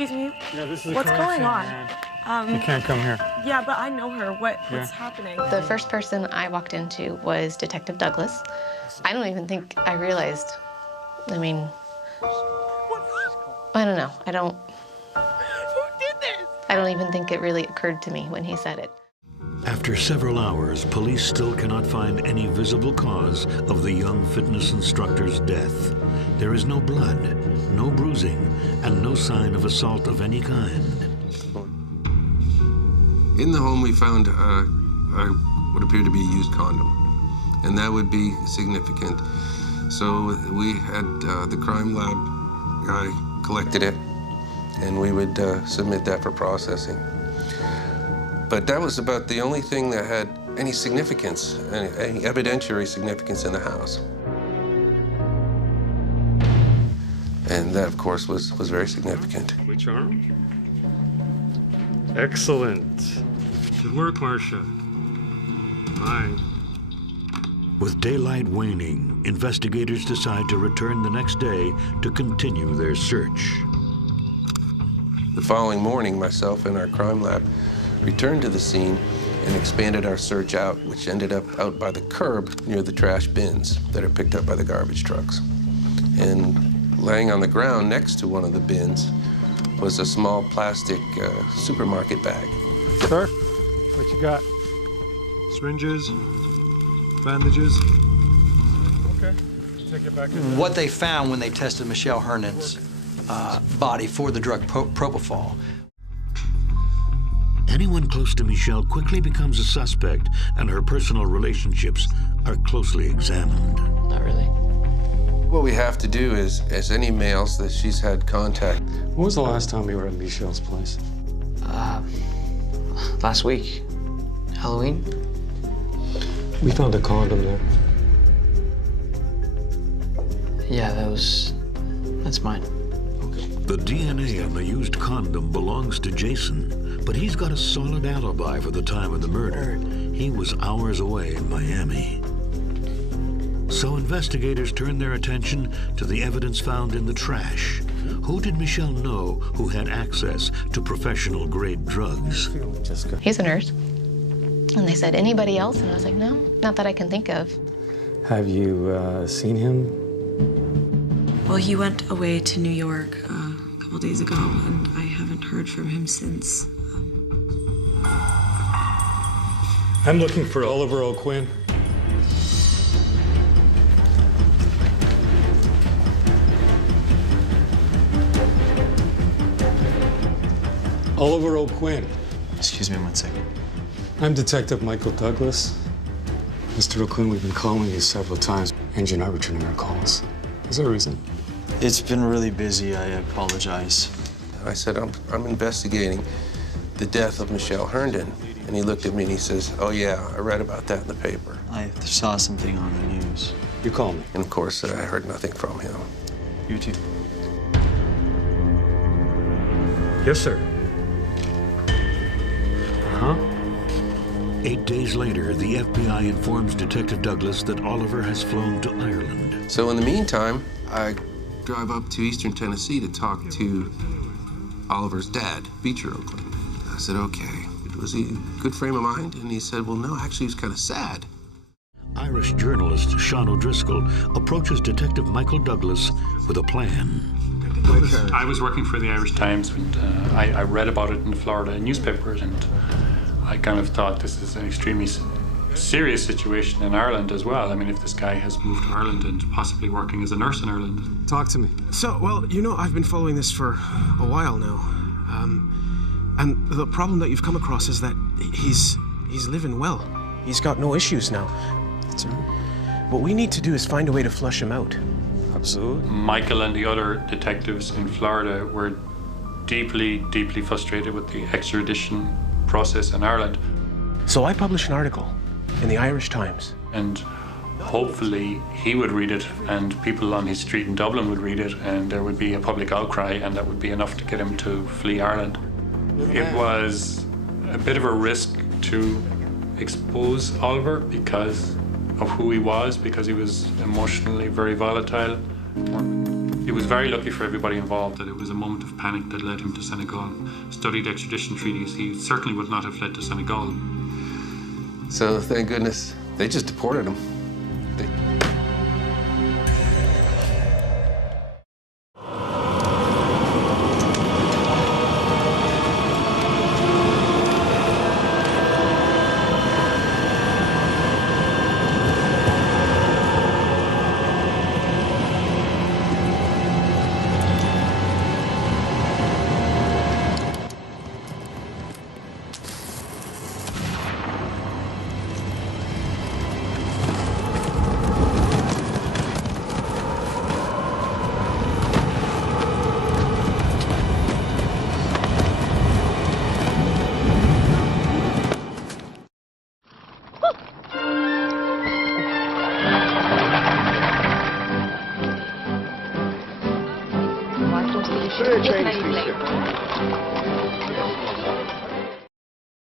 Excuse me? Yeah, this is What's going on? You can't come here. Yeah, but I know her. What's happening? The first person I walked into was Detective Douglas. I don't even think I realized. I mean, I don't know. Who did this? I don't even think it really occurred to me when he said it. After several hours, police still cannot find any visible cause of the young fitness instructor's death. There is no blood, no bruising, and no sign of assault of any kind. In the home, we found what appeared to be a used condom, and that would be significant. So we had the crime lab guy collected it, and we would submit that for processing. But that was about the only thing that had any significance, any evidentiary significance in the house. And that, of course, was very significant. Which arm? Excellent. Good work, Marcia. Fine. With daylight waning, investigators decide to return the next day to continue their search. The following morning, myself and our crime lab returned to the scene and expanded our search out, which ended up out by the curb near the trash bins that are picked up by the garbage trucks. And laying on the ground next to one of the bins was a small plastic supermarket bag. Sir, what you got? Syringes, bandages. Okay, take it back in. What they found when they tested Michelle Hernan's body for the drug propofol. Anyone close to Michelle quickly becomes a suspect, and her personal relationships are closely examined. Not really. What we have to do is, as any males that she's had contact. When was the last time you were at Michelle's place? Last week. Halloween? We found a condom there. Yeah, that's mine. The DNA on the used condom belongs to Jason, but he's got a solid alibi for the time of the murder. He was hours away in Miami. So investigators turn their attention to the evidence found in the trash. Who did Michelle know who had access to professional-grade drugs? He's a nurse. And they said, anybody else? And I was like, no, not that I can think of. Have you seen him? Well, he went away to New York a couple days ago, and I haven't heard from him since. I'm looking for Oliver O'Quinn. Oliver O'Quinn. Excuse me 1 second. I'm Detective Michael Douglas. Mr. O'Quinn, we've been calling you several times, and you're not returning our calls. Is there a reason? It's been really busy. I apologize. I said, I'm investigating the death of Michelle Herndon. And he looked at me and he says, oh yeah, I read about that in the paper. I saw something on the news. You called me. And of course, I heard nothing from him. You too. Yes, sir. Huh? 8 days later, the FBI informs Detective Douglas that Oliver has flown to Ireland. So in the meantime, I drive up to Eastern Tennessee to talk to Oliver's dad, Beecher O'Quinn. I said, okay, was he in a good frame of mind? And he said, well, no, actually, he was kind of sad. Irish journalist Sean O'Driscoll approaches Detective Michael Douglas with a plan. I was working for the Irish Times, and I read about it in the Florida newspapers, and I kind of thought this is an extremely serious situation in Ireland as well. I mean, if this guy has moved to Ireland and possibly working as a nurse in Ireland. Talk to me. So, well, you know, I've been following this for a while now. And the problem that you've come across is that he's living well. He's got no issues now. That's right. What we need to do is find a way to flush him out. Absolutely. Michael and the other detectives in Florida were deeply, deeply frustrated with the extradition process in Ireland. So I published an article in the Irish Times. And hopefully he would read it, and people on his street in Dublin would read it, and there would be a public outcry, and that would be enough to get him to flee Ireland. It was a bit of a risk to expose Oliver because of who he was, because he was emotionally very volatile. It was very lucky for everybody involved that it was a moment of panic that led him to Senegal. Studied extradition treaties, he certainly would not have fled to Senegal. So thank goodness they just deported him. Train station.